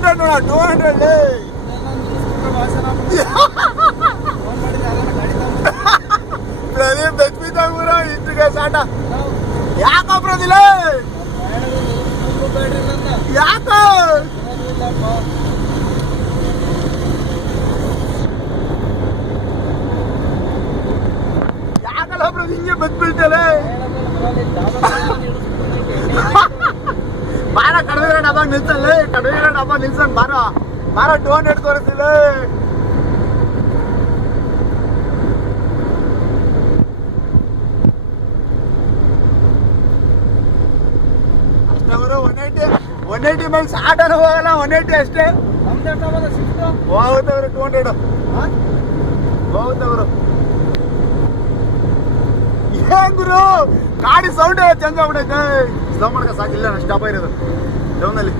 200 ನೋಡ 200 ಪ್ರದೀಪ್ ಬೆಚ್ಬಿದ್ದಾಗ್ಬಿರ ಇದ್ರಿಗೆ ಸಾಟ ಯಾಕೋ ಪ್ರದಿಲ್ಲ ಯಾಕೋ ಯಾಕಲ್ಲ ಪ್ರದಿ ಹಿಂಗೆ ಬೆಚ್ಬಿಡ್ತೇನೆ ಬಾರ ಕಡಿಮೆ ಡಬ್ಬ ನಿಲ್ಸಲ್ಲ ಕಡಿಮೆ ಡಬ್ಬ ನಿಲ್ಸನ್ ಬಾರ ಬಾರ 200 ತೋರಿಸಿಲ್ಲ ಅಷ್ಟವರು 180 ಮೇಲೆ ಸಾಟನ ಹೋಗಲ್ಲ 180 ಅಷ್ಟೇ ಹೋಗುತ್ತವ್ರು 200 ಹೋಗುತ್ತವ್ರು ಏನ್ ಗುರು ಗಾಡಿ ಸೌಂಡ್ ಚೇಂಜ್ ಆಗ್ಬಿಟ್ಟೈತೆ ಸ್ಲೋ ಮಾಡಕ ಸಾಕಿಲ್ಲ ಅಷ್ಟು ಡಬ್ಬ ಇರೋದು ಡೌನಲ್ಲಿ